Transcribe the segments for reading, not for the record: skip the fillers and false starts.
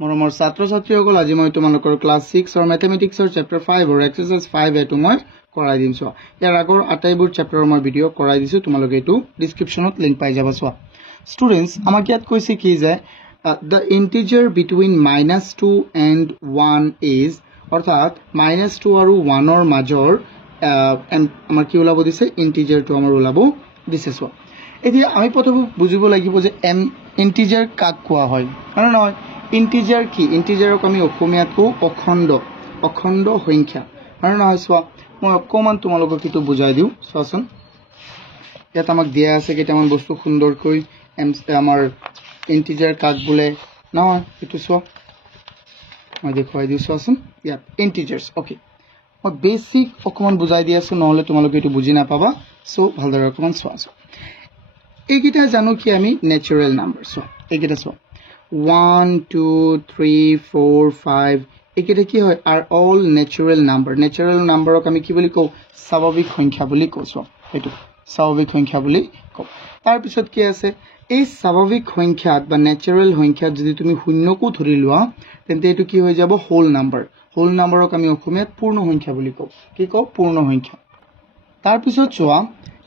মৰমৰ ছাত্ৰ ছাত্ৰীসকল আজি মই তোমালোকৰ ক্লাছ 6 অৰ ম্যাথমেটিক্সৰ চেপ্টাৰ 5 অৰ এক্সাৰসাইজ 5 এটো মই কৰাই দিম চোৱা ইয়াৰ আগৰ আটাইবোৰ চেপ্টাৰৰ মই ভিডিও কৰাই দিছো তোমালোকে এটো ডেসক্ৰিপচনত লিংক পাই যাবা চোৱা ষ্টুডেন্টস আমাক ইয়াত কৈছে কি যে the integer between -2 and 1 is অৰ্থাৎ -2 আৰু 1 ৰ মাজৰ আমাৰ কি ওলাব দিছে ইন্টিজাৰ টো আমাৰ ওলাব দিছে চোৱা এতিয়া আমি প্ৰথমে বুজিব লাগিব যে ইন্টিজাৰ কাক কোৱা হয় আৰু নহয় ইন্টিজাৰ কি ইন্টিজাৰক আমি অসমীয়াত কও অখণ্ড সংখ্যা আৰু নহয় চোৱা মই অকমান তোমালোকক কিটো বুজাই দিও চোৱাচোন ইয়াত আমাক দিয়া আছে কেইটামান বস্তু সুন্দৰকৈ আমাৰ ইন্টিজাৰ কাক বোলে নহয় এটো চোৱা মই দেখুৱাই দিও চোৱাচোন ইয়াত ইন্টিজাৰ্স ওকে মই বেসিক অকমান বুজাই দি আছো নহলে তোমালোকে এটো বুজি নাপাবা সো ভালদৰে অকমান চোৱা এইকিটা জানো কি আমি ন্যাচাৰাল নাম্বাৰ চোৱা এইকিটা চোৱা 1 2 3 4 5 এইকিটা কি হয় আৰ অল ন্যাচাৰাল নাম্বাৰক আমি কি বুলি কও স্বাভাৱিক সংখ্যা বুলি কও চোৱা এটো স্বাভাৱিক সংখ্যা বুলি কও তাৰ পিছত কি আছে এই স্বাভাৱিক সংখ্যাত বা ন্যাচাৰাল সংখ্যাত যদি তুমি শূন্যকো ধৰি লোৱা তেন্তে এটো কি হৈ যাব হোল নাম্বাৰক আমি অসমীয়াত পূৰ্ণ সংখ্যা বুলি কও কি কও পূৰ্ণ সংখ্যা তাৰ পিছত চোৱা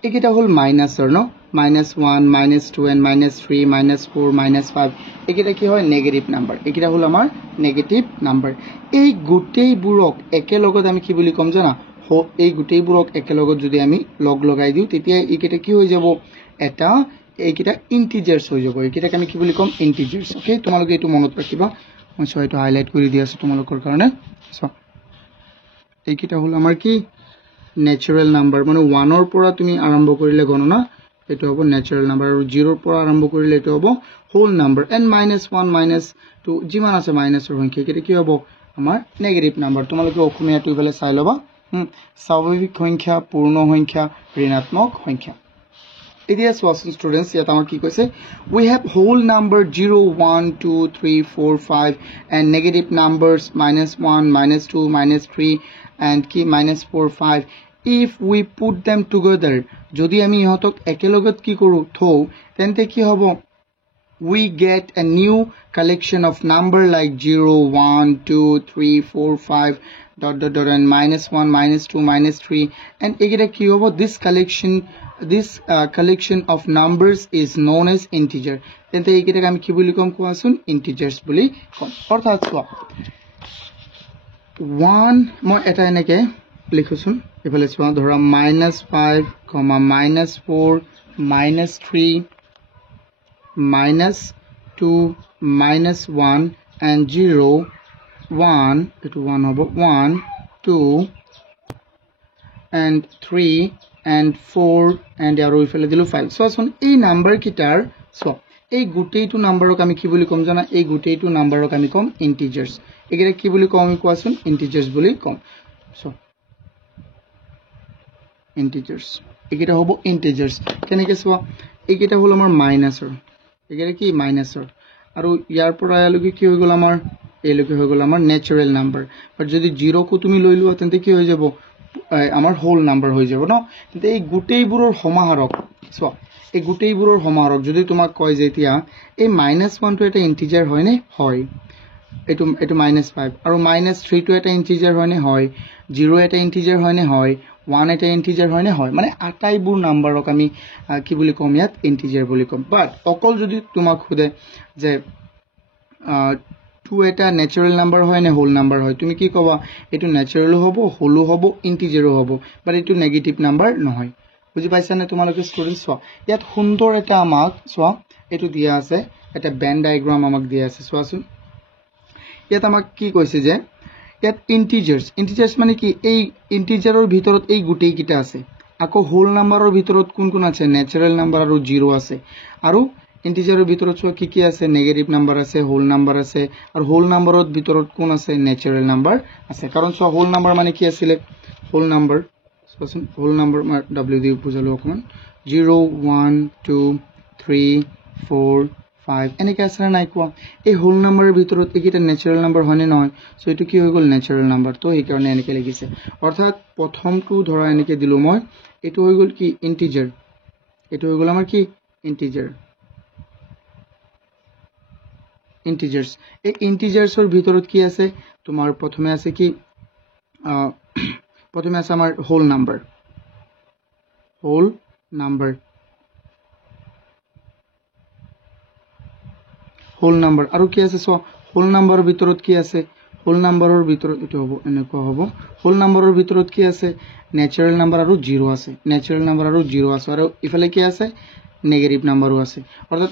এইকিটা হল মাইনাসৰ ন -1 -2 and -3 -4 -5 এইকিটা কি হয় নেগেটিভ নাম্বাৰ এইকিটা হল আমাৰ নেগেটিভ নাম্বাৰ এই গুটেইবোৰক একেলগত আমি কি বুলি কম জানা এই গুটেইবোৰক একেলগত যদি আমি লগ লগাই দিও তেতিয়া এইকিটা কি হৈ যাব এটা এইকিটা ইন্টিজাৰ্স হৈ যাব এইকিটাক আমি কি বুলি কম ইন্টিজাৰ্স ওকে তোমালোকে এটো মনত ৰাখিবা মই সৈটো হাইলাইট কৰি দি আছো তোমালোকৰ কাৰণে সো এইকিটা হল আমাৰ কি ন্যাচাৰাল নাম্বাৰ মানে 1 ৰ পৰা তুমি আৰম্ভ কৰিলে গণনা এটো হ'ব ন্যাচাৰাল নাম্বাৰ আৰু 0 ৰ পৰা আৰম্ভ কৰিলে এটো হ'ব হোল নাম্বাৰ এন্ড -1 -2 যিমান আছে মাইনাসৰ সংখ্যা কেতে কি হ'ব আমাৰ নেগেটিভ নাম্বাৰ তোমালোকে অসমীয়াটো ইফালে চাই লবা স্বাভাৱিক সংখ্যা পূৰ্ণ সংখ্যা ঋণাত্মক সংখ্যা এতিয়া চোৱাচোন ষ্টুডেন্টস ইয়াত আমাৰ কি কৈছে we have whole number 0 1 2 3 4 5 and negative numbers -1 -2 -3 and কি -4 5 if we put them together যদি আমি ইহতক একেলগত কি কৰো থৌ তেন্তে কি হ'ব we get a new collection of number like 0 1 2 3 4 5 ... and -1 -2 -3 and egera ki hobo this collection of numbers is known as integer tente egera ami ki boli kom koasun integers boli kom orthat so 1 moi eta eneke likhusun efale so dhora -5, -4 -3 -2 -1 and 0 1 eto 1 hobo 1 2 and 3 and 4 and aro ifale dilu 5 so asun ei number kitar so ei guteitu numberok ami ki boli kom jana ei guteitu numberok ami kom integers egere ki boli kom ami koasun integers boli kom so integers egeta hobo integers keneke so egeta hol amar minusor egere ki minusor aru yar pora aloge ki hoy gol amar এলকে হৈ গল আমাৰ ন্যাচাৰাল number বাট যদি 0 কো তুমি লৈ লোৱা তেন্তে কি হৈ যাব আমাৰ হোল নাম্বাৰ হৈ যাব ন তেন্তে এই গুটেইবোৰৰ সমাহাৰক চোৱা এই গুটেইবোৰৰ সমাহাৰক যদি তোমাক কয় যে এতিয়া এই -1 টো এটা ইন্টিজাৰ হয় নে হয় এটো -5 আৰু -3 টো এটা ইন্টিজাৰ হয় নে হয় 0 এটা ইন্টিজাৰ হয় নে হয় 1 এটা ইন্টিজাৰ হয় নে হয় মানে আটাইবোৰ নাম্বাৰক আমি কি বুলি কম ইয়াত ইন্টিজাৰ বুলি কম বাট অকল যদি তোমাক খুদে যে 2 এটা ন্যাচাৰাল নাম্বাৰ হয় নে হোল নাম্বাৰ হয় তুমি কি কবা এটো ন্যাচাৰাল হ'ব হোলো হ'ব ইন্টিজাৰো হ'ব বাট এটো নেগেটিভ নাম্বাৰ নহয় বুজি পাইছা নে তোমালোকে ষ্টুডেন্টস চোৱা ইয়াত সুন্দৰ এটা আমাক চোৱা এটো দিয়া আছে এটা বেন ডায়াগ্ৰাম আমাক দিয়া আছে চোৱাচোন ইয়াত আমাক কি কৈছে যে ইয়াত ইন্টিজাৰ্স মানে কি এই ইন্টিজাৰৰ ভিতৰত এই গুটেই কিটা আছে আকৌ হোল নাম্বাৰৰ ভিতৰত কোন কোন আছে ন্যাচাৰাল নাম্বাৰ আৰু 0 আছে আৰু ইন্টিজাৰৰ ভিতৰত চোৱা কি আছে নেগেটিভ নাম্বাৰ আছে হোল নাম্বাৰ আছে আৰু হোল নাম্বাৰৰ ভিতৰত কোন আছে ন্যাচাৰাল নাম্বাৰ আছে কাৰণ চোৱা হোল নাম্বাৰ মানে কি আছিল হোল নাম্বাৰ চোৱাচোন হোল নাম্বাৰ w দি বুজালো অকমান 0 1 2 3 4 5 এনেকে আছে নাই কোৱা এই হোল নাম্বাৰৰ ভিতৰত একিটা ন্যাচাৰাল নাম্বাৰ হয়নে নহয় সো এটো কি হৈ গল ন্যাচাৰাল নাম্বাৰ তো এই কাৰণে এনেকে লিখিছে অৰ্থাৎ প্ৰথমটো ধৰা এনেকে দিলো মই এটো হৈ গল কি ইন্টিজাৰ এটো হৈ গল আমাৰ কি ইন্টিজাৰ ইন্টিজাৰ্স এই ইন্টিজাৰ্সৰ ভিতৰত কি আছে তোমাৰ প্ৰথমে আছে কি প্ৰথমে আছে আমাৰ হোল নাম্বাৰ আৰু কি আছে সো হোল নাম্বাৰৰ ভিতৰত কি আছে হোল নাম্বাৰৰ ভিতৰত এটো হ'ব এনেকুৱা হ'ব হোল নাম্বাৰৰ ভিতৰত কি আছে ন্যাচাৰাল নাম্বাৰ আৰু 0 আছে ন্যাচাৰাল নাম্বাৰ আৰু 0 আছে আৰু ইফালে কি আছে নেগেটিভ নাম্বাৰো আছে অৰ্থাৎ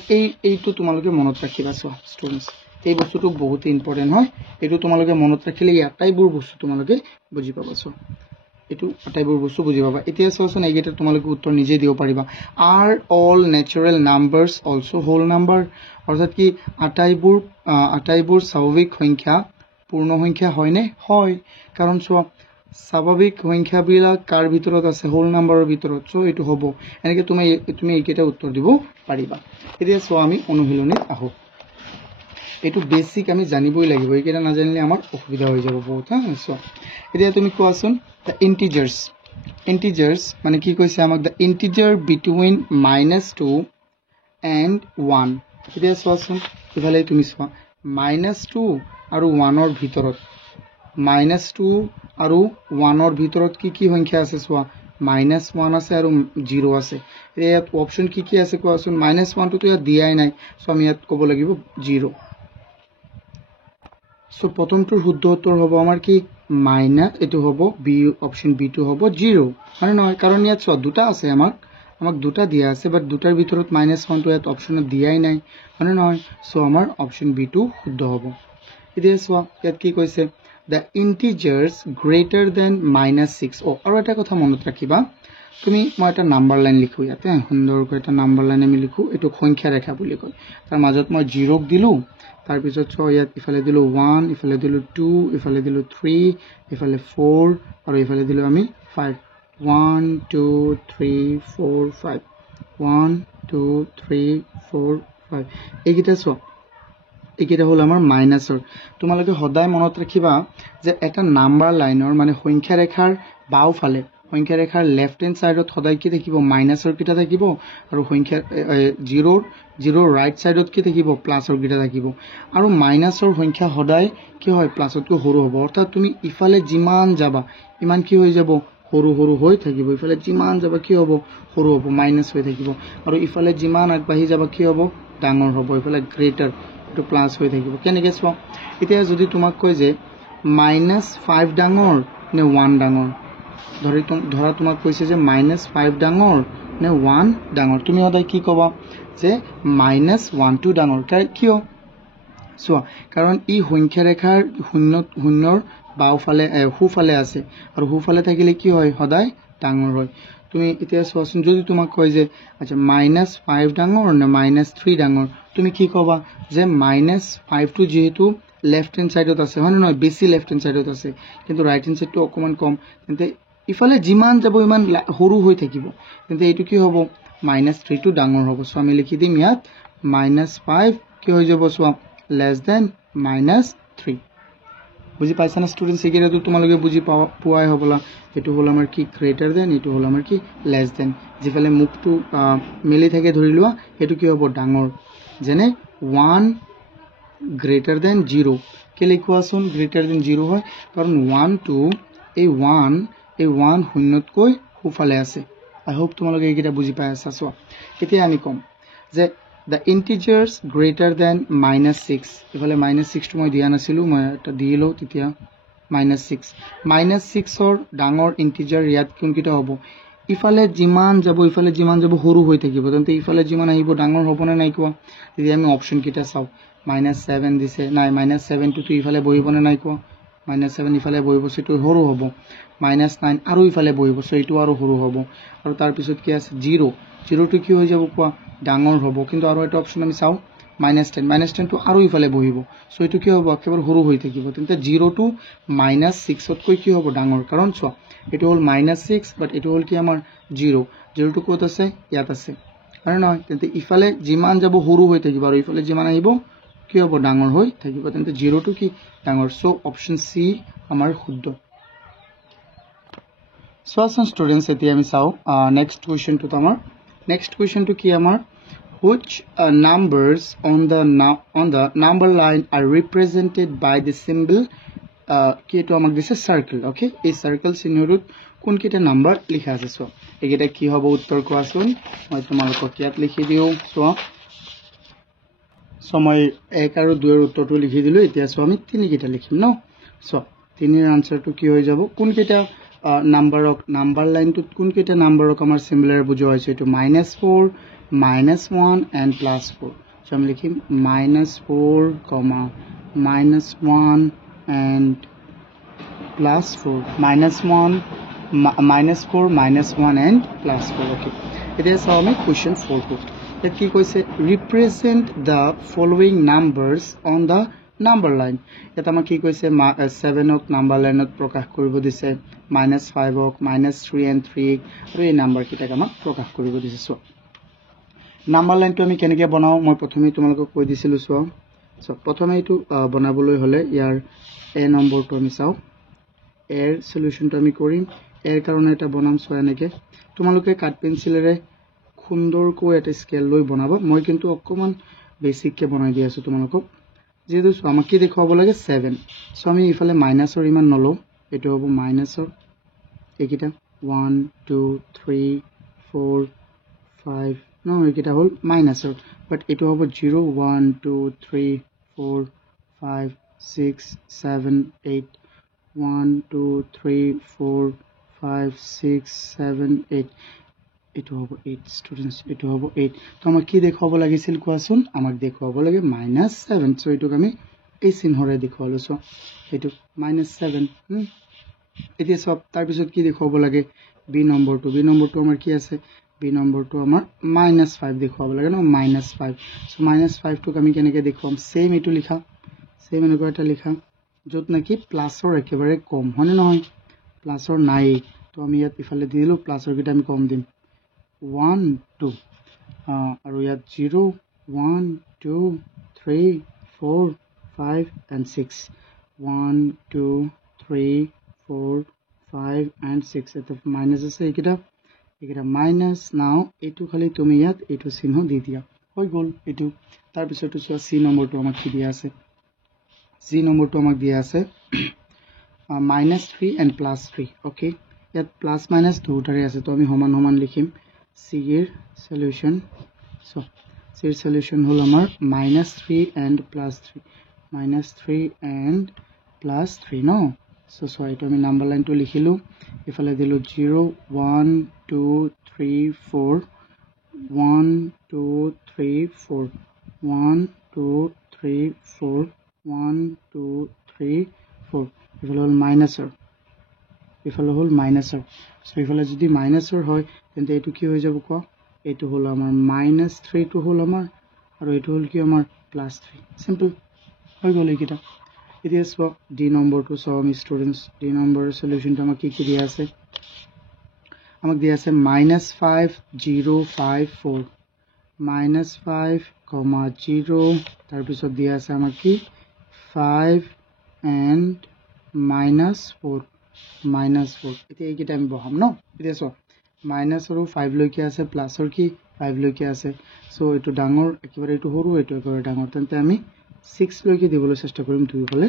এইটো তোমালোকে মনত ৰাখিবা ষ্টুডেন্টস এই বস্তুটো বহুত ইম্পৰ্টেন্ট হয় এইটো তোমালোকে মনত ৰাখিলে আটাইবোৰ বস্তু তোমালোকে বুজি পাবা এইটো আটাইবোৰ বস্তু বুজি পাবা এতিয়া চোৱাচোন এইকেইটা তোমালোকে উত্তৰ নিজে দিব পাৰিবা are all natural numbers also whole number অৰ্থাৎ কি আটাইবোৰ স্বাভাৱিক সংখ্যা পূৰ্ণ সংখ্যা হয়নে হয় কাৰণ চোৱা স্বাভাৱিক সংখ্যাবিলাক কাৰ ভিতৰত আছে হোল নাম্বাৰৰ ভিতৰত সো এটো হ'ব এনেকে তুমি এইকেইটা উত্তৰ দিব পাৰিবা এতিয়া চোৱা আমি অনুশীলনীত আহো এটো বেসিক আমি জানিবই লাগিব এইকেইটা না জানিলে আমাৰ অসুবিধা হৈ যাব বহুত চোৱা এতিয়া তুমি কোৱাচোন the integers মানে কি কৈছে আমাক the integer between -2 and 1 এতিয়া চোৱাচোন ইফালে তুমি চোৱা -2 আৰু 1 ৰ ভিতৰত -2 আৰু 1 ৰ ভিতৰত কি সংখ্যা আছে চোৱা -1 আছে আৰু 0 আছে ইয়াত অপচন কি আছে কোৱাচোন -1 টো ইয়াত দিয়াই নাই সো আমি ইয়াত ক'ব লাগিব 0 সো প্ৰথমটোৰ শুদ্ধ উত্তৰ হ'ব আমাৰ কি মাইনাস এটো হ'ব বি অপচন বি টো হ'ব 0 মানে নহয় কাৰণ ইয়াত সব দুটা আছে আমাক দুটা দিয়া আছে বাট দুটাৰ ভিতৰত -1 টো ইয়াত অপচনত দিয়াই নাই মানে নহয় সো আমাৰ অপচন বি টো শুদ্ধ হ'ব এতিয়া চোৱা ইয়াত কি কৈছে the integers greater than -6 আৰু এটা কথা মনত ৰাখিবা তুমি মই এটা নাম্বাৰ লাইন লিখো ইয়াতে সুন্দৰকৈ এটা নাম্বাৰ লাইন আমি লিখো এটো সংখ্যা ৰেখা বুলি কয় তাৰ মাজত মই 0 দিলো তাৰ পিছত চ ইয়াত ইফালে দিলো 1 ইফালে দিলো 2 ইফালে দিলো 3 ইফালে 4 আৰু ইফালে দিলো আমি 5 1 2 3 4 5 1 2 3 4 5 এইকেইটা চোৱা এইকেইটা হল আমাৰ মাইনাসৰ তোমালোকে সদায় মনত ৰাখিবা যে এটা নাম্বাৰ লাইনৰ মানে সংখ্যা ৰেখাৰ বাওফালে সংখ্যা ৰেখাৰ লেফট হ্যান্ড সাইডত সদায় কি থাকিব মাইনাসৰ কিটা থাকিব আৰু সংখ্যা 0 ৰাইট সাইডত কি থাকিব প্লাসৰ কিটা থাকিব আৰু মাইনাসৰ সংখ্যা সদায় কি হয় প্লাসতকৈ সৰু হ'ব অৰ্থাৎ তুমি ইফালে যিমান যাবা ইমান কি হৈ যাব সৰু হৈ থাকিব ইফালে যিমান যাবা কি হ'ব সৰু হ'ব মাইনাস হৈ থাকিব আৰু ইফালে যিমান আগবাঢ়ি যাবা কি হ'ব ডাঙৰ হ'ব ইফালে গ্ৰেটাৰ to plus হৈ থাকিব কেনেকৈ চোৱা এতিয়া যদি তোমাক কয় যে -5 ডাঙৰ নে 1 ডাঙৰ ধৰা তোমাক কৈছে যে -5 ডাঙৰ নে 1 ডাঙৰ তুমি সদায় কি ক'বা যে -1 টো ডাঙৰ কিয় চোৱা কাৰণ ই সংখ্যা ৰেখাৰ শূন্যৰ বাওফালে হুফালে আছে আৰু হুফালে থাকিলে কি হয় সদায় ডাঙৰ হয় তুমি এতিয়া চোৱাচোন যদি তোমাক কয় যে আচ্ছা -5 ডাঙৰ নে -3 ডাঙৰ তুমি কি ক'বা যে -5 টো যেহেতু লেফট হ্যান্ড সাইডত আছে হয় নহয় বেছি লেফট হ্যান্ড সাইডত আছে কিন্তু ৰাইট হ্যান্ড সাইডটো অকমান কম তেন্তে ইফালে যিমান যাব ইমান সৰু হৈ থাকিব তেন্তে এইটো কি হ'ব -3 টো ডাঙৰ হ'ব সো আমি লিখি দিম ইয়াত -5 কি হৈ যাব চোৱা less than -3 বুজি পাইছা না স্টুডেন্টস একেইটো তোমালোকে বুজি পোৱাই হ'বলা এটো হল আমাৰ কি গ্ৰেটাৰ দেন এটো হল আমাৰ কি লেস দেন যেফালে মুখটো মেলি থাকে ধৰি লোৱা এটো কি হ'ব ডাঙৰ যেনে 1 গ্ৰেটাৰ দেন 0 কে লিখোৱাচোন গ্ৰেটাৰ দেন 0 হয় কাৰণ 1 টো এই 1 শূন্যতকৈ হুফালে আছে আই হোপ তোমালোকে এইকেইটা বুজি পাই আছা চোৱা এতিয়া আমি কম যে the integers greater than -6 ইফালে -6 টো মই দিয়া নাছিলো মই এটা দিলো তেতিয়া -6 ৰ ডাঙৰ ইন্টিজাৰ ইয়াত কোনকিটা হ'ব ইফালে যিমান যাব সৰু হৈ থাকিব তেন্তে ইফালে যিমান আহিব ডাঙৰ হ'ব না নাই কোৱা যদি আমি অপচন কিটা চাও -7 দিছে নাই -7 টো ইফালে বহিব না নাই কোৱা -7 ইফালে বহিব সেটো সৰু হ'ব -9 আৰু ইফালে বহিব সেটো আৰু সৰু হ'ব আৰু তাৰ পিছত কি আছে 0 টো কি হৈ যাব কোৱা ডাঙৰ হ'ব কিন্তু আৰু এটা অপচন আমি চাও -10 টো আৰু ইফালে বহিব সো এটো কি হ'ব কেৱল সৰু হৈ থাকিব তেন্তে 0 টো -6 তকৈ কি হ'ব ডাঙৰ কাৰণ চোৱা এটো হল -6 বাট এটো হল কি আমাৰ 0 টো ক'ত আছে ইয়াত আছে আৰু নহয় তেন্তে ইফালে যিমান যাব সৰু হৈ থাকিব আৰু ইফালে যিমান আহিব কি হ'ব ডাঙৰ হৈ থাকিব তেন্তে 0 টো কি ডাঙৰ সো অপচন সি আমাৰ শুদ্ধ সো আসুন স্টুডেন্টস এতিয়া আমি চাও নেক্সট কোৱেশ্চন টো কি আমাৰ which numbers on the number line are represented by the symbol কি তো আমাক দিছে সার্কেল ওকে এই সার্কেল চিহ্নটোত কোন কিটা নাম্বার লিখা আছে সো এগেটা কি হ'ব উত্তৰ কোৱাচোন মই তোমালোকক ইয়াত লিখি দিও সো মই 1 আৰু 2 এৰ উত্তৰটো লিখি দিলো এতিয়া সো আমি 3 কিটা লিখিম ন সো 3 এর আনসারটো কি হৈ যাব কোন কিটা নাম্বার লাইনটোত কোন কিটা নাম্বাৰক আমাৰ সিম্বলৰ বুজোৱা হৈছে এটো -4 -1 and +4 so আমি লিখিম -4, -1 and +4 -1 -4 -1 and +4 okay it is our question 4 to that ki koise represent the following numbers on the number line eta ma ki koise 7 ok number line ot prakash koribo dise -5 ok -3 and 3 aru ei number kita kama prakash koribo dise so number line to ami keneke banao moi prothome tumalok koi disilu so prothome etu banaboloi hole yar a number to ami sao এর solution তো আমি করিম এর কারণে এটা বনাম so এনেকে তোমালোকে কাট পেন্সিলেৰে সুন্দৰকৈ এটা স্কেল লৈ বনাবা মই কিন্তু অকমান বেসিক কে বনাই দি আছো তোমালোকক যেহেতু আমাক কি দেখাব লাগে 7 সো আমি ইফালে মাইনাসৰ ইমান নলো এটো হ'ব মাইনাসৰ একিটা 1 2 3 4 5 নো একিটা হল মাইনাসৰ বাট এটো হ'ব 0 1 2 3 4 5 6 7 8 1 2 3 4 5 6 7 8 it over 8 students it over 8 তো আমাক কি দেখাব লাগিছিল কোৱাচোন আমাক দেখাব লাগে -7 সো এটুক আমি এই চিহ্নৰে দেখালো সো এটু -7 এতিয়া সব তাৰ পিছত কি দেখাব লাগে বি নম্বৰটো আমাৰ কি আছে বি নম্বৰটো আমাৰ -5 দেখাব লাগে ন -5 সো -5 টুক আমি কেনেকৈ দেখাম সেম এটু লিখা সেম এনেকৈ এটা লিখা যত নাকি প্লাসৰ একেবাৰে কম হনে নহয় প্লাসৰ নাই তো আমি ইয়াত ইফালে দি দিলো প্লাসৰ কিটা আমি কম দিম 1 2 আৰু ইয়াত 0 1 2 3 4 5 and 6 1 2 3 4 5 and 6 এটা মাইনাস আছে এইকিটা মাইনাস নাও এটু খালি তুমি ইয়াত এটু চিহ্ন দি দিয়া হৈ গল এটু তাৰ পিছতো সি নম্বৰটো আমাক কি দিয়া আছে C number to amak diya ase -3 and +3 okay yat plus minus two tare ase to ami homan likhim C er solution so C er solution hol amar -3 and +3 -3 and +3 no so eto ami number line to likhilu ifale dilu 0 1 2 3 4 1 2 3 4 1 2 3 4 1 2 3 4 ifale hol minusor so ifale jodi minusor hoy tente etu ki hoy jabo ko etu hol amar -3 to hol amar aru etu hol ki amar +3 simple hoy gole kita it is for d number to so ami students d number solution ta amak ki diya ase amak diya ase -5 0 5 4 -5, 0 tar pisot diya ase amak ki 5 and -4 এতিয়া এই কিটা আমি বহাম ন এতিয়া so minus আৰু 5 লৈ কি আছে প্লাস আৰু কি 5 লৈ কি আছে সো এটো ডাঙৰ একেবাৰে এটো সৰু এটো একেবাৰে ডাঙৰ তেন্তে আমি 6 লৈ কি দিবলৈ চেষ্টা কৰিম দুই ফালে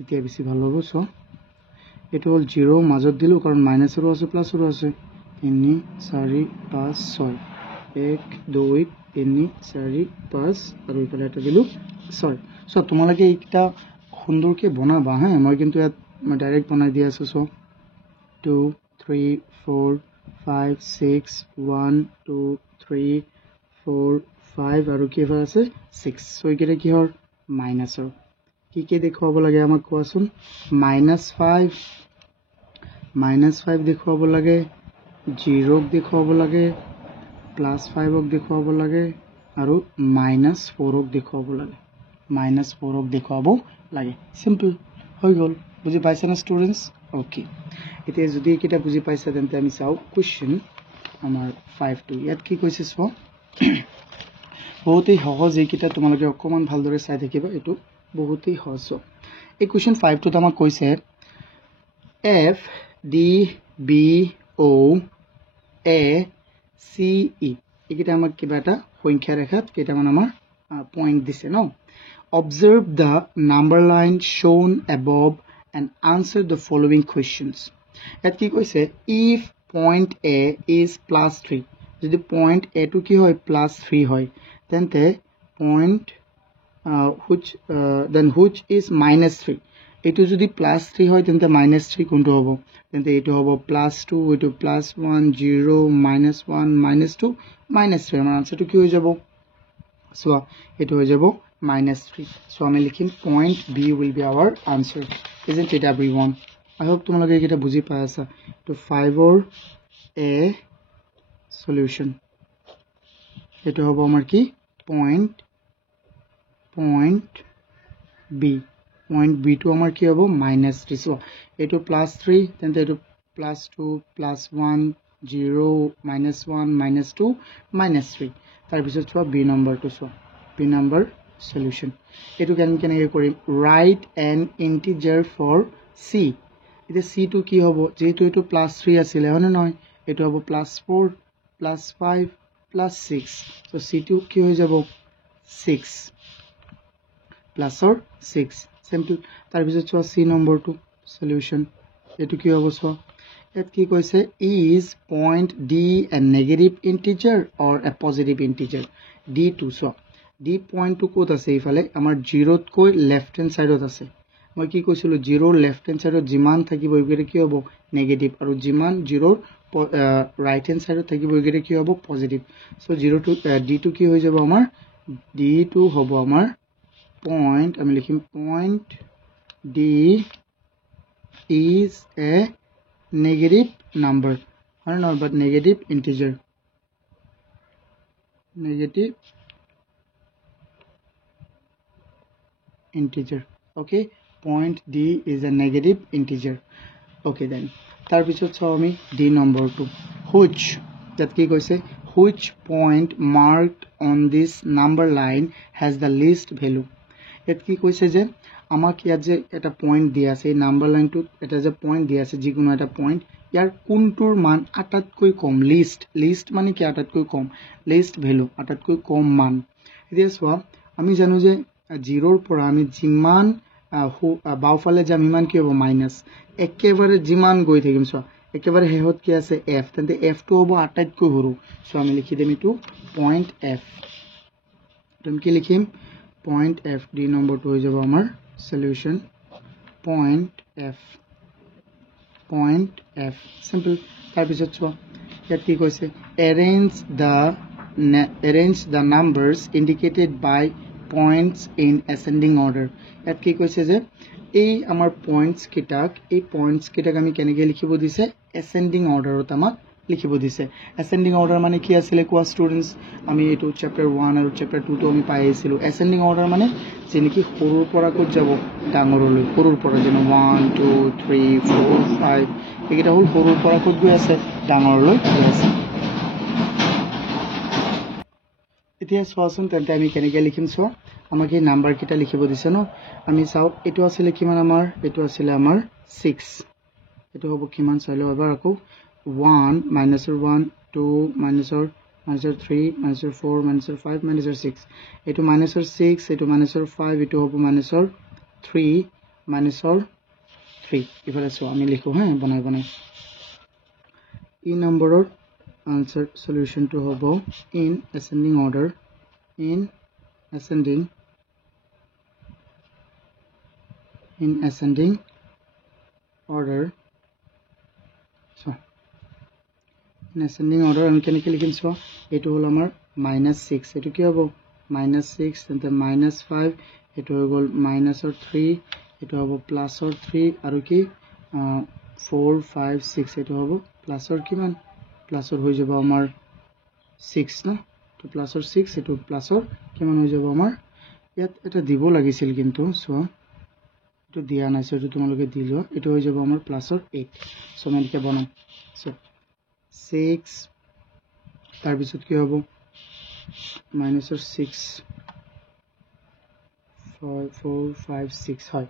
এতিয়া বেছি ভাল হ'ব সো এটো হল 0 মাজত দিলো কাৰণ মাইনাস আৰু আছে প্লাস আৰু আছে 3 4 5 6 1 2 3 4 5 আৰু ইফালে এটা দিলো 6 সো তোমালোকে এইটা সুন্দৰকে বনাবা হ্যাঁ মই কিন্তু ইয়াত मैं डायरेक्ट बना दिया सो 2 3 4 5 6 1 2 3 4 5 আৰু কি ভাৰ আছে 6 সো একেটা কি হৰ মাইনাসৰ কি দেখাব লাগে আমাক কোৱাচোন -5 দেখাব লাগে 0 দেখাব লাগে +5 দেখাব লাগে আৰু -4 দেখাব লাগে -4 দেখাব লাগে সিম্পল হৈ গল বুজি পাইছা না স্টুডেন্টস ওকে এটা যদি কিটা বুজি পাইছা তেন্তে আমি চাও কোশ্চেন আমাৰ 5 2 ইয়াত কি কৈছে সো বহুতই সহজ এই কিটা তোমালোকে অকমান ভালদৰে চাই থাকিবা এটো বহুতই সহজ এই কোশ্চেন 5 টো আমাক কৈছে F D B O A C E এইকেইটা আমাক কিবা এটা সংখ্যা ৰেখাত কেইটামান আমাৰ পইণ্ট দিছে ন observe the number line shown above and answer the following questions ইয়াত কি কৈছে if point A is +3 যদি point A to কি হয় +3 হয় তেন্তে point which is -3 এটো যদি +3 হয় তেন্তে -3 কোনটো হ'ব তেন্তে এটো হ'ব +2 এটো +1 0 -1 -2 -3 আমাৰ আনসারটো কি হৈ যাব সো এটো হৈ যাব -3 সো আমি লিখিম point B will be our answer isn't it everyone I hope তোমালোকে এটা বুজি পাই আছা তো 5 or A solution এটো হ'ব আমাৰ কি point B point B to আমাৰ কি হ'ব -3 সো এটো +3 তেন্তে এটো +2 +1 0 -1 -2 -3 তাৰ পিছত চোৱা B নম্বৰ to চোৱা B number solution এটো কেনেকৈ কৰিম write an integer for C এটা C to কি হ'ব যেহেতু এটো +3 আছিল হয়নে নহয় এটো হ'ব +4 +5 +6 so C to কি হৈ যাব 6 plus or 6 simple তাৰ পিছত চোৱা C নম্বৰ to solution এটো কি হ'ব চোৱা ইয়াত কি কৈছে is point D a negative integer or a positive integer D2 চোৱা D point to ক'ত আছে ইফালে আমাৰ 0 তকৈ লেফট হ্যান্ড সাইডত আছে মই কি কৈছিলো 0 লেফট হ্যান্ড সাইডত যিমান থাকিব ইগৰে কি হ'ব নেগেটিভ আৰু যিমান 0 ৰাইট হ্যান্ড সাইডত থাকিব ইগৰে কি হ'ব পজিটিভ সো 0 to D2 কি হৈ যাব আমাৰ D2 হ'ব আমাৰ point আমি লিখিম point D is a negative number or not but negative integer okay point D is a negative integer okay then tar pichot so ami D number 2 which that ki koise which point marked on this number line has the least value et ki koise je amak yat je eta point dia ase number line to eta je point dia ase jikono eta point ইয়াৰ কোনটোৰ মান আটাতকৈ কম list মানে কি আটাতকৈ কম list value আটাতকৈ কম মান এতিয়া চোৱা আমি জানো যে 0 ৰ পৰা আমি যিমান বাওফালে যাম ইমান কি হ'ব মাইনাস একেবাৰে যিমান গৈ থাকিম চোৱা একেবাৰে হেহত কি আছে f তেন্তে f টো হ'ব আটাতকৈ সৰু সো আমি লিখি দিম এটো পইণ্ট f তুমি কি লিখিম পইণ্ট f d নম্বৰটো হৈ যাব আমাৰ সলিউশন পইণ্ট f simple তাৰ পিছত চোৱা ইয়াত কি কৈছে arrange the numbers indicated by points in ascending order ইয়াত কি কৈছে যে এই আমাৰ points কিটাক আমি কেনেকৈ লিখিব দিছে ascending orderত আমাক লিখিব দিছে ascending order মানে কি আছিল কোৱা স্টুডেন্টস আমি এটো চ্যাপ্টাৰ 1 আৰু চ্যাপ্টাৰ 2 তো আমি পাই আছিলো ascending order মানে যেনেকি সৰুৰ পৰা ক'ত যাব ডাঙৰলৈ সৰুৰ পৰা যেনে 1 2 3 4 5 এইটা হল সৰুৰ পৰা ক'ত গৈ আছে ডাঙৰলৈ গৈ আছে এতিয়া চোৱাচোন তেন্তে আমি কেনেকৈ লিখিম চোৱা আমাক এই নাম্বাৰ কিটা লিখিব দিছে ন আমি চাও এটো আছিল কিমান আমাৰ এটো আছিল আমাৰ 6 এটো হ'ব কিমান চাইলো এবাৰ আকৌ 1 -1 2 -3 -4 -5 -6 এটো -6 এটো -5 এটো হ'ব -3 -3 ইফালে চোৱা আমি লিখো হ্যাঁ বনাই ই নম্বৰৰ answer solution to hobo in ascending order in ascending order so in ascending order আমি কেনেকৈ লিখিম so এটো হল আমাৰ -6 এটো কি হ'ব -6 and -5 এটো হৈ গল -3 এটো হ'ব +3 আৰু কি 4 5 6 এটো হ'ব প্লাসৰ কিমান প্লাসৰ হৈ যাব আমাৰ 6 না তো প্লাসৰ 6 এটো প্লাসৰ কিমান হৈ যাব আমাৰ ইয়াত এটা দিব লাগিছিল কিন্তু সো এটো দিয়া নাই সো তোমালোকে দিলো এটো হৈ যাব আমাৰ প্লাসৰ 8 সো আমি লিখা বনাম সো 6 তাৰ পিছত কি হ'ব -6 4 5 6 হয়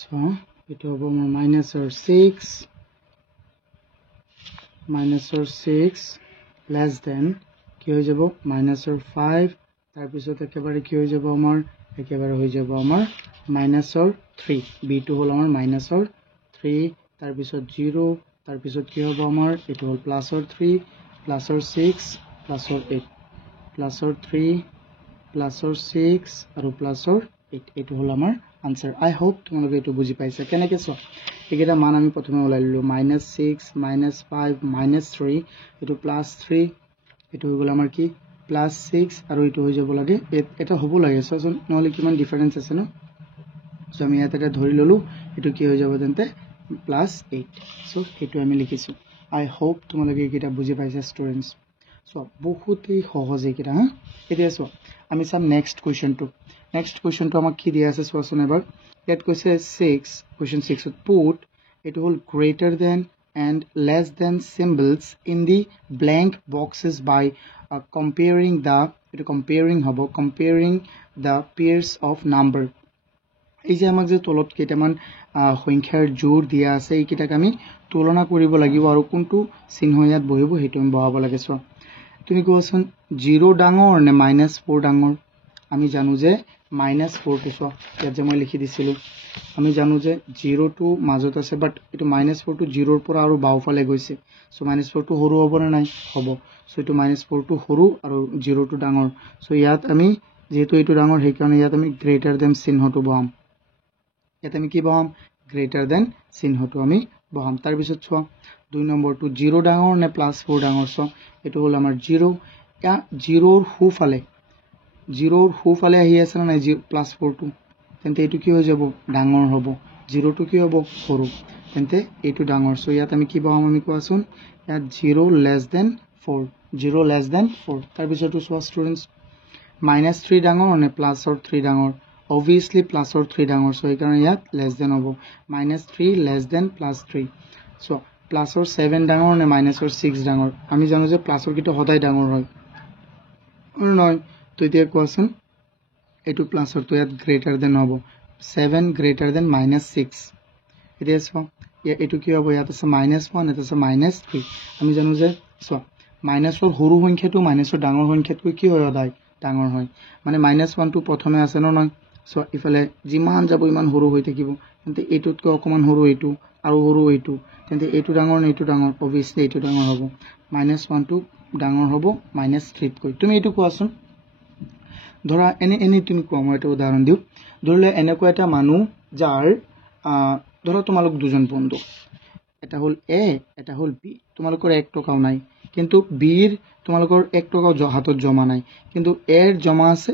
সো এটো হ'ব আমাৰ -6 লেছ দেন কি হৈ যাব মাইনাছৰ 5 তাৰপিছত একেবাৰে কি হৈ যাব আমাৰ একেবাৰে হৈ যাব আমাৰ মাইনাছৰ 3 b2 হ'ল আমাৰ মাইনাছৰ 3 তাৰপিছত 0 তাৰপিছত কি হ'ব আমাৰ এটো হ'ল প্লাছৰ 3 প্লাছৰ 6 প্লাছৰ 8 প্লাছৰ 3 প্লাছৰ 6 আৰু প্লাছৰ 8 এটো হ'ল আমাৰ আনসাৰ আই হোপ তোমালোকে এটো বুজি পাইছা কেনেকৈ চ একেটা মান আমি প্ৰথমে ওলাই ললো -6 -5 -3 এটো +3 এটো হৈ গ'ল আমাৰ কি +6 আৰু এটো হৈ যাব লাগে এটা হ'ব লাগে সচোন নহলে কিমান ডিফাৰেন্স আছে ন সো আমি ইয়াতে ধৰি ললো এটো কি হৈ যাব তেন্তে +8 সো এটো আমি লিখিছো আই হোপ তোমালোকে এটা বুজি পাইছা স্টুডেন্টস সো বহুতই সহজ এইটা হা এতিয়া সো আমি চাম নেক্সট কোৱেশ্চনটো আমাক কি দিয়া আছে সোৱাচোন এবাৰ ইয়াত কৈছে 6 question 6 put it will greater than and less than symbols in the blank boxes by comparing the pairs of number এই যে আমাক যে তলত কেইটামান সংখ্যাৰ জোৰ দিয়া আছে এই কিটাক আমি তুলনা কৰিব লাগিব আৰু কোনটো চিহ্ন ইয়াত বহিব হেতু আমি বহাব লাগে সো তুমি কোৱাচোন 0 ডাঙৰ নে -4 ডাঙৰ আমি জানো যে -4 টো সো ইয়াত যে মই লিখি দিছিলো আমি জানো যে 0 টো মাজত আছে বাট এটো -4 টো 0 ৰ পৰা আৰু বাওফালে গৈছে সো -4 টো সৰু হ'ব না নাই হ'ব সো এটো -4 টো সৰু আৰু 0 টো ডাঙৰ সো ইয়াত আমি যেহেতু এটো ডাঙৰ সেই কাৰণে ইয়াত আমি গ্ৰেটাৰ দেন চিহ্নটো বহাম ইয়াত আমি কি বহাম গ্ৰেটাৰ দেন চিহ্নটো আমি বহাম তাৰ পিছত চোৱা 2 নম্বৰটো 0 ডাঙৰ নে +4 ডাঙৰ সো এটো হ'ল আমাৰ 0 या 0 ৰ হুফালে আহি আছে না নাই +4 টো তেন্তে এটো কি হৈ যাব ডাঙৰ হ'ব 0 টো কি হ'ব সৰু তেন্তে এটো ডাঙৰ সো ইয়াত আমি কি বহাম আমি কোৱাচোন ইয়াত 0 লেছ দেন 4 তাৰ পিছতো চোৱা স্টুডেন্টস -3 ডাঙৰ নে +3 ডাঙৰ obviously +3 ডাঙৰ সো এই কাৰণে ইয়াত লেছ দেন হ'ব -3 লেছ দেন +3 সো +7 ডাঙৰ নে -6 ডাঙৰ আমি জানো যে প্লাছৰ কিটো সদায় ডাঙৰ হয় নহয় তো এতিয়া কোৱাচোন এটো প্লাছৰ তো ইয়াত গ্ৰেটাৰ দেন হ'ব 7 গ্ৰেটাৰ দেন -6 এতিয়া চোৱা এটো কি হ'ব ইয়াত আছে -1 এটা আছে -3 আমি জানো যে চোৱা মাইনাছৰ সৰু সংখ্যাটো মাইনাছৰ ডাঙৰ সংখ্যাতকৈ কি হয় সদায় ডাঙৰ হয় মানে -1 টো প্ৰথমে আছে ন নহয় সো ইফালে যিমান যাব ইমান সৰু হৈ থাকিব তেন্তে এটোতকৈ অকমান সৰু এটো আৰু সৰু এটো তেন্তে এটো ডাঙৰ নে এটো ডাঙৰ obviously এটো ডাঙৰ হ'ব -1 টো ডাঙৰ হ'ব -3 কৈ তুমি এটো কোৱাচোন ধৰা এনে তুমি কোৱা মই এটা উদাহৰণ দিও ধৰিলে এনেকুৱা এটা মানুহ যাৰ ধৰা তোমালোক দুজন বন্ধু এটা হল এ এটা হল বি তোমালোকৰ 1 টকাও নাই কিন্তু বিৰ তোমালোকৰ 1 টকাও হাতত জমা নাই কিন্তু এৰ জমা আছে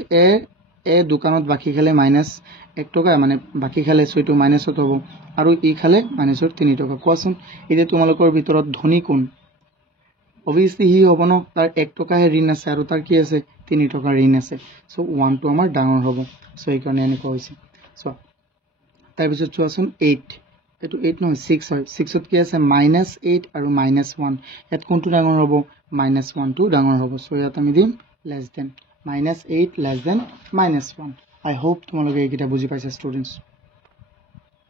এ দোকানত বাকি খালে -1 টকা মানে বাকি খালে সৈটো মাইনাছত হ'ব আৰু ই খালে -3 টকা কোৱাচোন এই যে তোমালোকৰ ভিতৰত ধনী কোন obviously হি হ'ব ন তাৰ 1 টকাহে ঋণ আছে আৰু তাৰ কি আছে 3 টকা ঋণ আছে সো 1 টো আমাৰ ডাঙৰ হ'ব সো এই কাৰণে এনেকুৱা হৈছে সো তাৰ পিছত চোৱাচোন 8 এটো 8 নহয় 6 হয় 6 ত কি আছে -8 আৰু -1 এত কোনটো ডাঙৰ হ'ব -1 টো ডাঙৰ হ'ব সো ইয়াত আমি দিম লেছ দেন -8 লেছ দেন -1 আই হোপ তোমালোকে এইটা বুজি পাইছা স্টুডেন্টস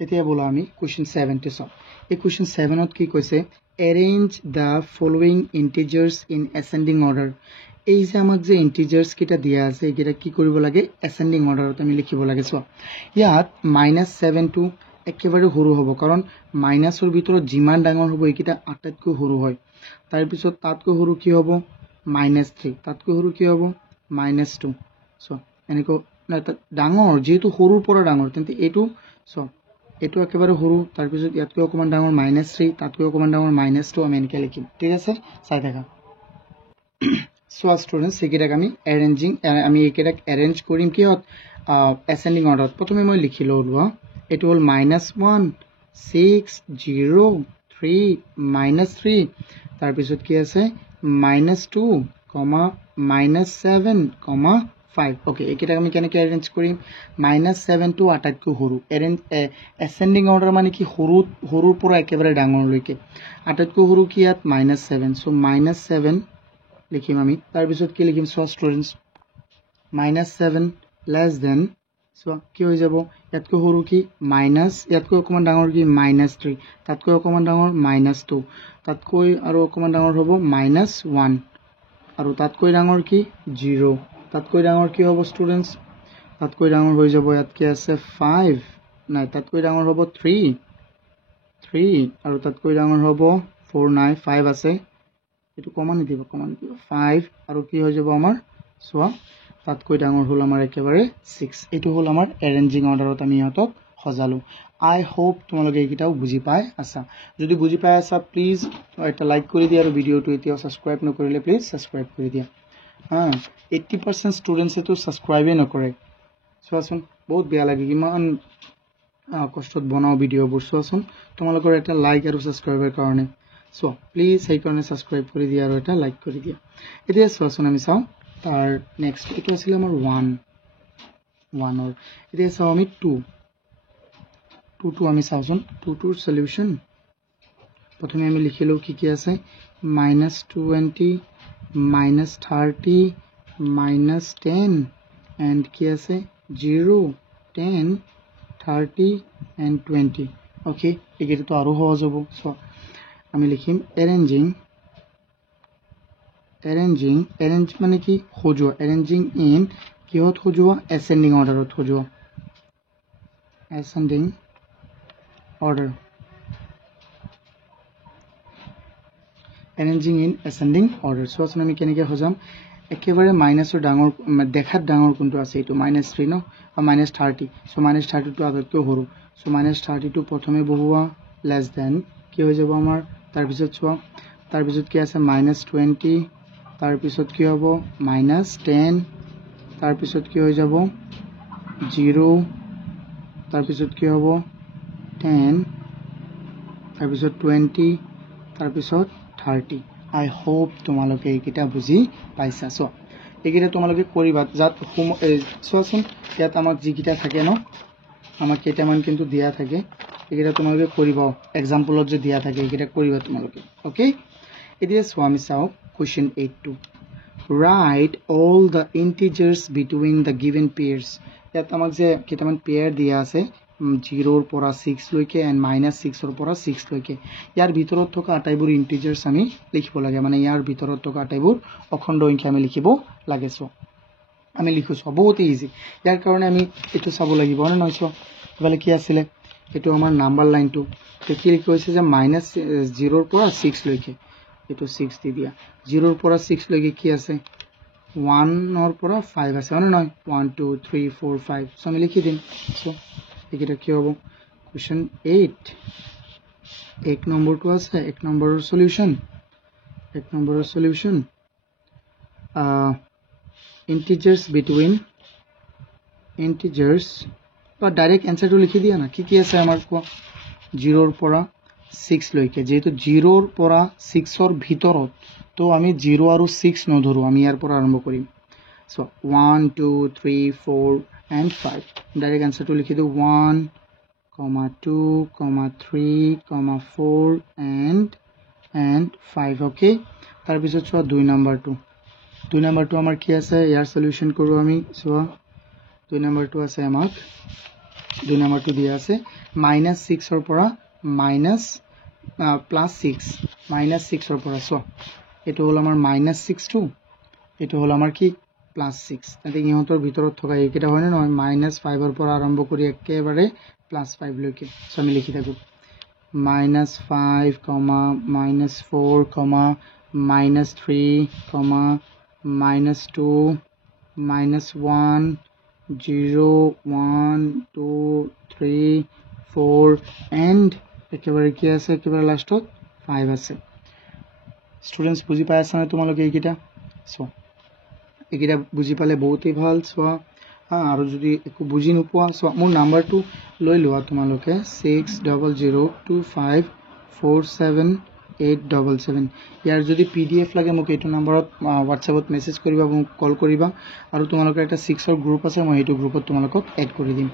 এতিয়া বলা আমি কোৱেশ্চন 7 টো চাও এই কোৱেশ্চন 7 ত কি কৈছে arrange the following integers in ascending order এই যে আমাক যে integers কিটা দিয়া আছে এইটা কি কৰিব লাগে ascending order ত আমি লিখিব লাগে সো ইয়াত -7 টো একেবাৰে সৰু হ'ব কাৰণ মাইনাছৰ ভিতৰত যিমান ডাঙৰ হ'ব এইকিটা আটাইতকৈ সৰু হয় তাৰ পিছত তাতকৈ সৰু কি হ'ব -3 তাতকৈ সৰু কি হ'ব -2 সো এনেকৈ না ডাঙৰ যেটো সৰুৰ পৰা ডাঙৰ তেন্তে এটো সো এটো একেবাৰে সৰু তাৰ পিছত ইয়াতকৈ অকমান ডাঙৰ -3 তাতকৈ অকমান ডাঙৰ -2 আমি এনেকৈ লিখিম ঠিক আছে চাই থাকা সো স্টুডেন্টস এইকেইটাক আমি আমি এইকেইটাক এৰেঞ্জ কৰিম কিহত এসেন্ডিং অৰ্ডাৰত প্ৰথমে মই লিখি ললো এটো হল -1 6 0 3 -3 তাৰ পিছত কি আছে -2 -7 5 ওকে এইকেইটা আমি কেনেকৈ এৰেঞ্জ কৰিম -7 টো আটাইতকৈ সৰু এসেন্ডিং অৰ্ডাৰ মানে কি সৰুৰ পৰা একেবাৰে ডাঙৰ লৈকে আটাইতকৈ সৰু কি ইয়াত -7 সো -7 লিখিম আমি তাৰ পিছত কি লিখিম so students -7 less than so কি হৈ যাব ইয়াতকৈ সৰু কি ইয়াতকৈ অকমান ডাঙৰ কি -3 তাতকৈ অকমান ডাঙৰ -2 তাতকৈ আৰু অকমান ডাঙৰ হ'ব -1 আৰু তাতকৈ ডাঙৰ কি 0 তাতকৈ ডাঙৰ কি হ'ব ষ্টুডেন্টস তাতকৈ ডাঙৰ হৈ যাব ইয়াত কি আছে 5 নাই তাতকৈ ডাঙৰ হ'ব 3 আৰু তাতকৈ ডাঙৰ হ'ব 4 নাই 5 আছে এটো কমন দিব 5 আৰু কি হৈ যাব আমাৰ সোৱা তাতকৈ ডাঙৰ হল আমাৰ একেবাৰে 6 এটো হল আমাৰ এৰেঞ্জিং অৰ্ডাৰত আমি ইহতক সজালো আই হোপ তোমালোকে এইকিটাও বুজি পাই আছা যদি বুজি পাই আছা প্লিজ এটা লাইক কৰি দিয়া আৰু ভিডিওটো এতিয়া সাবস্ক্ৰাইব নকৰিলে প্লিজ সাবস্ক্ৰাইব কৰি দিয়া 80% ষ্টুডেন্টস এটো সাবস্ক্ৰাইবে নকৰে সোৱাচোন বহুত বেয়া লাগে কিমান কষ্টত বনাও ভিডিওবোৰ সোৱাচোন তোমালোকৰ এটা লাইক আৰু সাবস্ক্ৰাইবৰ কাৰণে সো প্লিজ সেই কাৰণে সাবস্ক্ৰাইব কৰি দিয়া আৰু এটা লাইক কৰি দিয়া এতিয়া সোৱাচোন আমি চাও তাৰ নেক্সট এটো আছিল আমাৰ 1 অৰ এতিয়া চাও আমি 2 আমি চাওচোন 2 টোৰ সলিউশন প্ৰথমে আমি লিখিলো কি কি আছে -20 -30 -10 and কি আছে 0 10 30 and 20 okay এগিটো তো আৰু সহজ হ'ব সো আমি লিখিম arrange মানে কি খোজোৱা arranging in কিহত খোজোৱা ascending orderত খোজোৱা ascending order arranging in ascending order so আসলে আমি কেনেকৈ হজাম একেবাৰে মাইনাসৰ ডাঙৰ দেখাত ডাঙৰ কোনটো আছে এটো -3 ন -30 সো -30 টো আগতকৈ সৰু সো -30 টো প্ৰথমে বহুৱা লেস দেন কি হৈ যাব আমাৰ তাৰ পিছত চোৱা তাৰ পিছত কি আছে -20 তাৰ পিছত কি হ'ব -10 তাৰ পিছত কি হৈ যাব 0 তাৰ পিছত কি হ'ব 10 তাৰ পিছত 20 তাৰ পিছত 30 I hope তোমালোকে এইকিটা বুজি পাইছা সো এইকিটা তোমালোকে কৰিবা যাত সোৱাচোন ইয়াত আমাক যিকিটা থাকে ন আমাক কেইটামান কিন্তু দিয়া থাকে এইকিটা তোমালোকে কৰিবা এক্সাম্পলত যে দিয়া থাকে এইকিটা কৰিবা তোমালোকে ওকে এতিয়া সো আমি চাও question 82 write all the integers between the given pairs ইয়াত আমাক যে কেইটামান পেয়াৰ দিয়া আছে 0 ৰ পৰা 6 লৈকে and -6 ৰ পৰা 6 লৈকে ইয়াৰ ভিতৰত থকা আটাইবোৰ ইন্টিজাৰ্স আমি লিখিব লাগে মানে ইয়াৰ ভিতৰত থকা আটাইবোৰ অখণ্ড সংখ্যা আমি লিখিব লাগে সো আমি লিখুছো বহুত ইজি ইয়াৰ কাৰণে আমি এটো চাব লাগিব না নহয় সো এবালে কি আছিল এটো আমাৰ নাম্বাৰ লাইনটো তে কি লিখি হৈছে যে -0 ৰ পৰা 6 লৈকে এটো 6 দি দিয়া 0 ৰ পৰা 6 লৈকে কি আছে 1 ৰ পৰা 5 আছে না নহয় 1 2 3 4 5 সো আমি লিখি দিম সো এটা কি হ'ব কোৱেশ্চন 8 এক নম্বৰটো আছে এক নম্বৰৰ সলিউশন integers বা ডাইৰেক্ট অ্যানসাৰটো লিখি দিয়া না কি কি আছে আমাৰ কোৱা 0 ৰ পৰা 6 লৈকে যেহেতু 0 ৰ পৰা 6 ৰ ভিতৰত তো আমি 0 আৰু 6 নধৰো আমি ইয়াৰ পৰা আৰম্ভ কৰিম so 1 2 3 4 and 5 direct answer to likhi do 1 2 3 4 and 5 okay tar bisot so 2 number 2 amar ki ase yar solution koru ami so 2 number 2 ase amar 2 number 2 dia ase -6 or pora +6 -6 or pora so eto hol amar -6 2 eto hol amar ki +6 তাতে ইহতৰ ভিতৰত থকা এইকেটা হয় না -5 ৰ পৰা আৰম্ভ কৰি একেবাৰে +5 লৈকে সো আমি লিখি থাকো -5, -4, -3, -2, -1, 0, 1, 2, 3, 4 and একেবাৰে কি আছে একেবাৰে লাষ্টত 5 আছে স্টুডেন্টস বুজি পাই আছা না তোমালোকে এইকিটা সো একিটা বুজি পালে বহুতই ভাল সোৱা আৰু যদি একো বুজি নোপোৱা সো মোৰ নাম্বাৰটো লৈ লোৱা তোমালোকে 6002547877 ইয়াৰ যদি পিডিএফ লাগে মোক এইটো নম্বৰত WhatsAppত মেছেজ কৰিবা মোক কল কৰিবা আৰু তোমালোকৰ এটা 6 ৰ গ্ৰুপ আছে মই এইটো গ্ৰুপত তোমালোকক এড কৰি দিম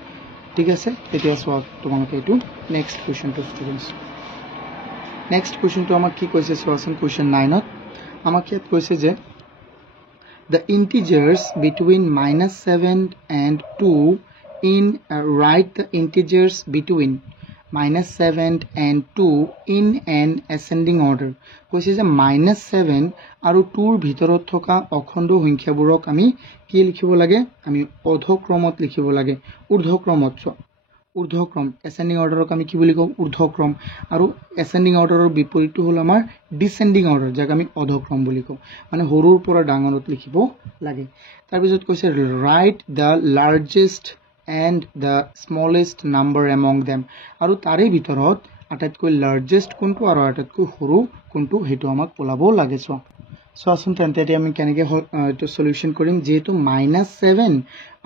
ঠিক আছে এতিয়া সোৱা তোমালোকে এইটো next question to students next কোৱেশ্চনটো আমাক কি কৈছে সোৱাচোন কোৱেশ্চন 9 ত আমাক ইয়াত কৈছে যে the integers between -7 and 2 in write the integers between -7 and 2 in an ascending order কৈছে যে -7 আৰু 2ৰ ভিতৰত থকা অখণ্ড সংখ্যাবোৰক আমি কি লিখিব লাগে আমি অধক্ৰমত লিখিব লাগে ঊৰ্ধ্বক্ৰমত ঊৰ্ধ্বক্ৰম ascending orderক আমি কি বুলি কওঁ ঊৰ্ধ্বক্ৰম আৰু ascending orderৰ বিপৰীতটো হ'ল আমাৰ descending order যাক আমি অধক্ৰম বুলি কওঁ মানে সৰুৰ পৰা ডাঙৰত লিখিব লাগে তাৰ পিছত কৈছে write the largest and the smallest number among them আৰু তাৰে ভিতৰত আটাইতকৈ লাৰ্জেষ্ট কোনটো আৰু আটাইতকৈ সৰু কোনটো হেতু আমাক পলাব লাগে সো আসুন তেন্তে আমি কেনেকৈ এটো সলিউশন কৰিম যেহেতু -7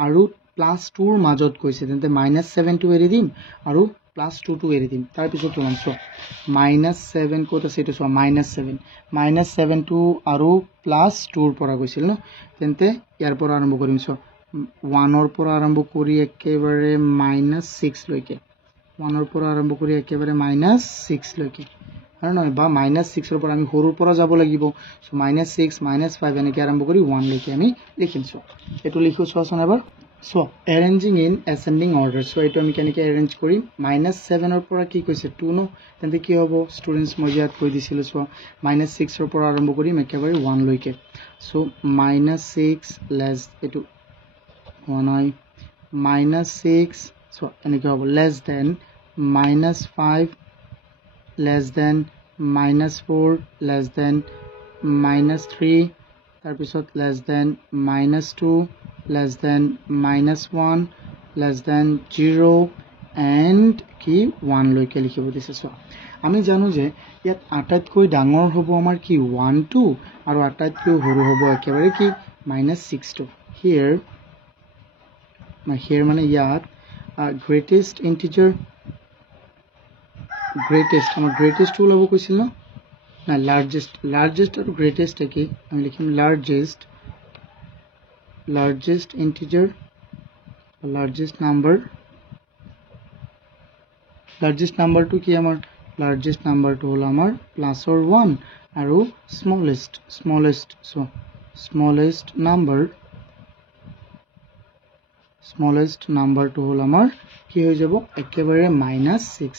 আৰু +2 ৰ মাজত কৈছে তেন্তে -7 টো এৰি দিম আৰু +2 টো এৰি দিম তাৰ পিছত লম -7 কোত আছে এটো -7 টো আৰু +2 ৰ পৰা গৈছিল ন তেন্তে ইয়াৰ পৰা আৰম্ভ কৰিম 1 ৰ পৰা আৰম্ভ কৰি একেবাৰে -6 লৈকে 1 ৰ পৰা আৰম্ভ কৰি একেবাৰে -6 লৈকে আৰু নহয় বা -6 ৰ পৰা আমি সৰুৰ পৰা যাব লাগিব সো -6 -5 এনেকৈ আৰম্ভ কৰি 1 লৈকে আমি লিখিম এটো লিখো চোৱাচোন এবাৰ arranging in ascending order এটো আমি কেনেকৈ arrange কৰিম -7 ৰ পৰা কি কৈছে 2 ন তেন্তে কি হ'ব ষ্টুডেন্টস মই ইয়াত কৈ দিছিল -6 ৰ পৰা আৰম্ভ কৰিম একেবাৰে 1 লৈকে সো -6 লেস এটো হয় -6 এনেকৈ হ'ব less than -5 less than -4 less than -3 তাৰ পিছত less than -2 less than -1 less than 0 and কি 1 লৈকে লিখিব দিছে আমি জানো যে ইয়াত আটাইতকৈ ডাঙৰ হ'ব আমাৰ কি 1 2 আৰু আটাইতকৈ সৰু হ'ব একেবাৰে কি -6 টো here মানে ইয়াত greatest integer greatest আমাৰ greatest টো লব কৈছিল না largest আৰু greatest কি আমি লিখিম largest integer largest number to কি আমাৰ largest number to হল আমাৰ plus or 1 আৰু smallest number to হল আমাৰ কি হৈ যাব একেবাৰে -6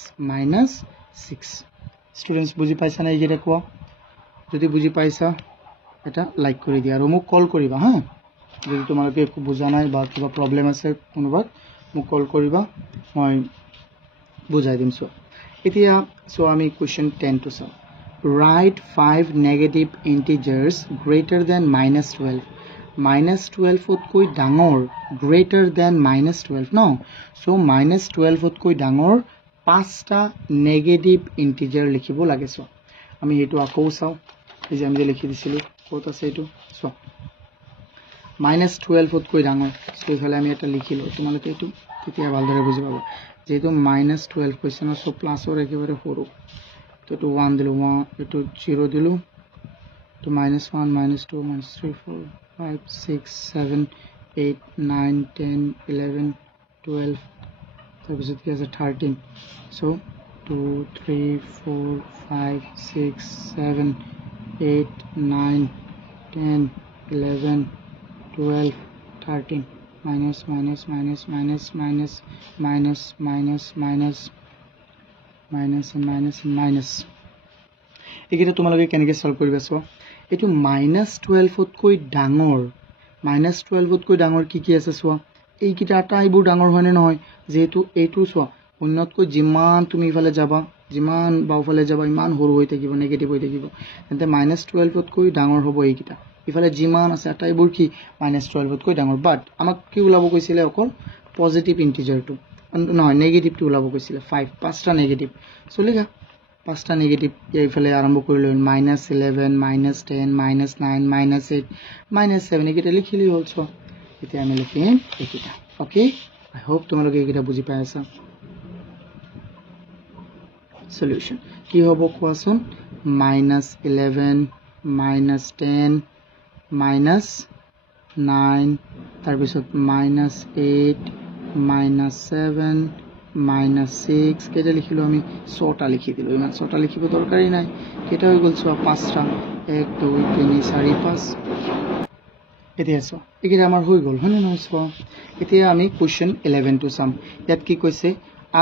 স্টুডেন্টস বুজি পাইছা না এইকেইটা কোৱা যদি বুজি পাইছা এটা লাইক কৰি দিয়া আৰু মোক কল কৰিবা হা যদি তোমালোকে একো বুজা নাই বা কিবা প্ৰবলেম আছে কোনোবা মোক কল কৰিবা মই বুজাই দিম এতিয়া আমি কোৱেশ্চন 10 টো চাও write 5 negative integers greater than -12 -12 কৈ ডাঙৰ greater than -12 ন সো -12 কৈ ডাঙৰ 5টা নেগেটিভ ইন্টিজাৰ লিখিব লাগে আমি হেতু আকৌ চাও এই যে আমি লিখি দিছিলো কত আছে এটো -12 কৈ ডাঙৰ সো ইফালে আমি এটা লিখিলো তোমালোকে এটো তেতিয়া ভালদৰে বুজি পাবা যেহেতু -12 কৈছে না সো প্লাসৰ একেবাৰে সৰু তো 1 দিলো 1 এটো 0 দিলো তো -1 -2 -3 4 5 6 7 8 9 10 11 12 তাৰপিছত কি আছে 13 so 2 3 4 5 6 7 8 9 10 11 12 13 minus এইকেইটা তোমালোকে কেনেকৈ সলভ কৰিবা এটো -12 কৈ ডাঙৰ -12 কৈ ডাঙৰ কি আছে এইকেইটা আটাইবোৰ ডাঙৰ হয় নে নহয় যেহেতু এইটো অন্যতকৈ যিমান তুমি ইফালে যাবা যিমান বাওফালে যাবা ইমান সৰু হৈ থাকিব নেগেটিভ হৈ থাকিব তেন্তে -12 কৈ ডাঙৰ হ'ব এইকেইটা ইফালে যিমান আছে আটাইবোৰ কি -12 কৈ ডাঙৰ বাট আমাক কি ওলাব কৈছিলে অকল পজিটিভ ইন্টিজাৰটো নহয় নেগেটিভটো ওলাব কৈছিলে 5টা নেগেটিভ লিখা 5টা নেগেটিভ এইফালে আৰম্ভ কৰিলো -11 -10 -9 -8 -7 এইকেইটা লিখিলি হ'ল এতিয়া আমি লিখিম এইকেইটা ওকে আই হোপ তোমালোকে এইকেইটা বুজি পাই আছা সলিউশন কি হ'ব কোৱাচোন -11 -10 -9 তাৰপিছত -8 -7 -6 কেইটা লিখিলো আমি 6টা লিখি দিলো ইমান 6টা লিখিব দৰকাৰি নাই কেইটা হৈ গল 5টা 1 2 3 4 5 এতিয়া এইকেইটা আমাৰ হৈ গল হয়নে নহয় এতিয়া আমি কোৱেশ্চন 11 টো চাম ইয়াত কি কৈছে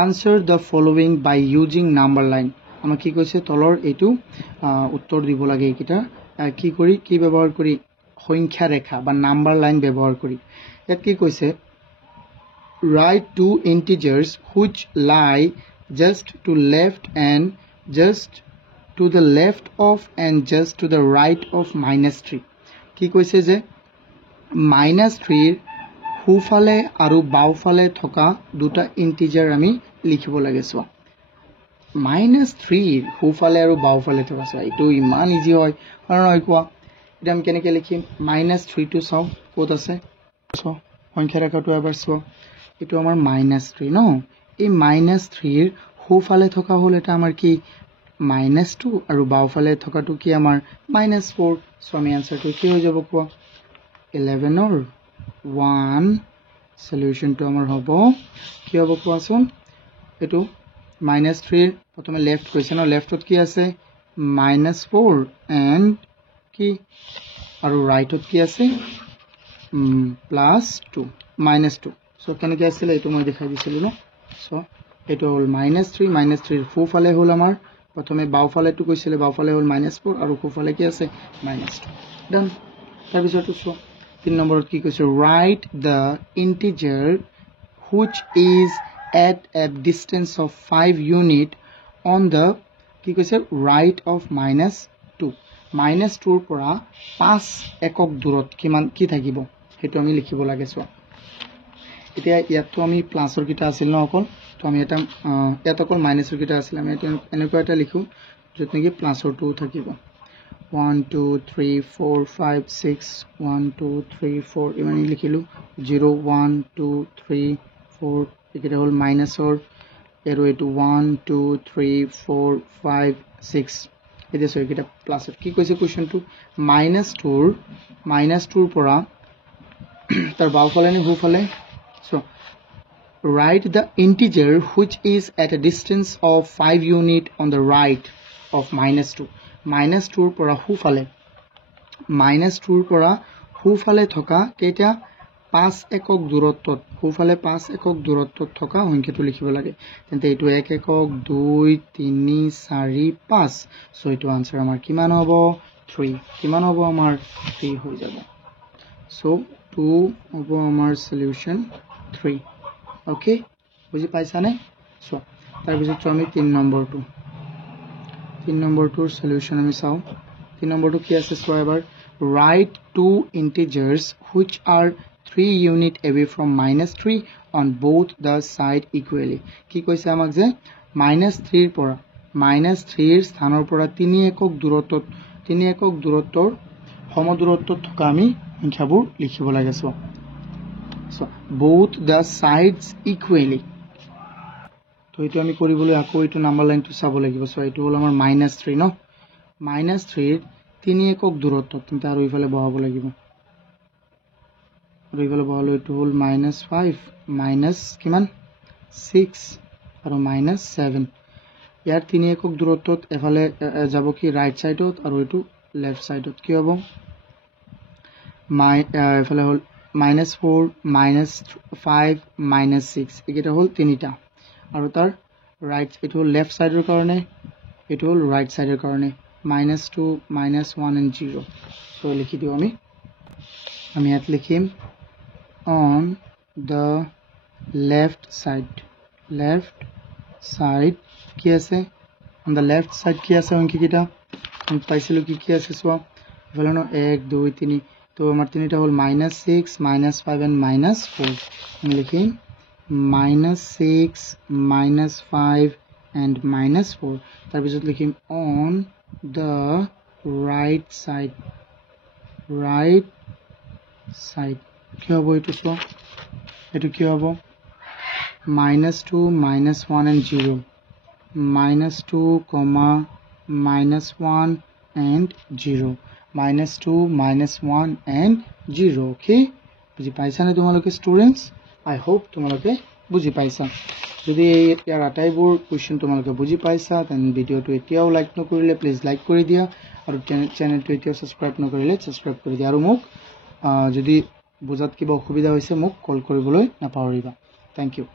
answer the following by using number line. আমাক কি কৈছে তলৰ এইটো উত্তৰ দিব লাগে এইকিটা কি কৰি কি ব্যৱহাৰ কৰি সংখ্যা ৰেখা বা নাম্বাৰ লাইন ব্যৱহাৰ কৰি ইয়াত কি কৈছে write two integers which lie just to left and just to the left of and just to the right of -3 কি কৈছে যে -3 হুফালে আৰু বাওফালে থকা দুটা ইন্টিজাৰ আমি লিখিব লাগে সো -3 হুফালে আৰু বাওফালে থকা সো এইটো ইমান ইজি হয় কাৰণ হয় কোৱা এটা আমি কেনেকৈ লিখিম -3 টো চাও ক'ত আছে সো সংখ্যা ৰেখাটো এবাৰ সো এইটো আমাৰ -3 ন এই -3 হুফালে থকা হল এটা আমাৰ কি -2 আৰু বাওফালে থকাটো কি আমাৰ -4 সো আমি আনসাৰটো কি হৈ যাব কোৱা 11 or 1 solution to amar hobo ki hobo koason etu -3 protome left koise na left ot ki ase -4 and ki aru right ot ki ase +2 -2 so kene ki asile etu moi dekhai disilu no so etu hol -3 ফু ফালে হল amar protome বাও ফালে tu koisile বাও ফালে hol -4 aru ফু ফালে ki ase -2 done tar bisotu so 3 number কি কৈছে write the integer which is at a distance of 5 unit on the কি কৈছে right of -2 -2 পৰা 5 একক দূৰত কিমান কি থাকিব হেতু আমি লিখিব লাগে সো এতিয়া ইয়াতো আমি প্লাসৰ কিটা আছিল ন অকল তো আমি এটা ইয়াত অকল মাইনাসৰ কিটা আছিল আমি এটা এনেকুৱা এটা লিখো যত নেকি প্লাসৰ 2 থাকিব 1 2 3 4 5 6 1 2 3 4 ইমানি লিখিলো 0 1 2 3 4 এটা হল মাইনাসৰ এৰো এটো 1 2 3 4 5 6 এটা সৈ কিটা প্লাসৰ কি কৈছে কোৱেশ্চনটো -2 পৰা তাৰ বাওফালে নি হুফালে so write the integer which is at a distance of 5 unit on the right of -2 -2 পৰা হুফালে -2 পৰা হুফালে থকা কেটা 5 একক দূৰত্বত হুফালে 5 একক দূৰত্বত থকা সংখ্যাটো লিখিব লাগে তেন্তে এটো 1 একক 2 3 4 5 সো এটো आंसर আমাৰ কিমান হ'ব 3 কিমান হ'ব আমাৰ 3 হৈ যাব সো 2 হ'ব আমাৰ সলিউশন 3 ওকে বুজি পাইছা নে সো তাৰ পিছত আমি 3 নম্বৰটো 3 নম্বৰটোৰ সলিউশন আমি চাও 3 নম্বৰটো কি আছে সো এবাৰ write two integers which are 3 unit away from -3 on both the side equally কি কৈছে আমাক যে -3 পৰা -3 স্থানৰ পৰা 3 একক দূৰত্বৰ সমদূৰত্বত থকা আমি সংখ্যাবোৰ লিখিব লাগে so both the sides equally তো এটো আমি কৰিবলৈ আকৌ এটো নাম্বাৰ লাইনটো চাব লাগিব সো এটো হল আমাৰ -3 ন -3 3 একক দূৰত্ব কিন্তু আৰু ইফালে বহাব লাগিব আৰু ইফালে বহালো এটো হল -5 মাইনাস কিমান 6 আৰু -7 ইয়াৰ 3 একক দূৰত্বত এফালে যাব কি ৰাইট সাইডত আৰু এটো লেফট সাইডত কি হ'ব এফালে হল -4 -5 -6 এটা হল তিনিটা আৰু তাৰ ৰাইট এটো লেফট সাইডৰ কাৰণে এটো হল ৰাইট সাইডৰ কাৰণে -2 -1 and 0 সো লিখি দিও আমি ইয়াত লিখিম on the left side কি আছে on the left side কি আছে অংক কিটা আমি পাইছিলো কি আছে সো বলনো 1 2 3 তো আমার তিনটা হল -6 -5 and -4 আমি লিখিম -6 -5 and -4 তার পিছত লিখিম on the right side কি হবে এটো সো এটো কি হবে -2 -1 and 0 -2, -1 and 0 -2 -1 and 0 okay বুজি পাইছা না তোমালোকে স্টুডেন্টস I hope তোমালোকে বুজি পাইছা যদি ইয়াৰ আটাইবোৰ কোৱেশ্চন তোমালোকে বুজি পাইছা তেন ভিডিওটো এতিয়াও লাইক নকৰিলে প্লিজ লাইক কৰি দিয়া আৰু চেনেলটো এতিয়াও সাবস্ক্ৰাইব নকৰিলে সাবস্ক্ৰাইব কৰি দিয়া আৰু মোক যদি বুজাত কিবা অসুবিধা হৈছে মোক কল কৰিবলৈ নাপাহৰিবা থ্যাংক ইউ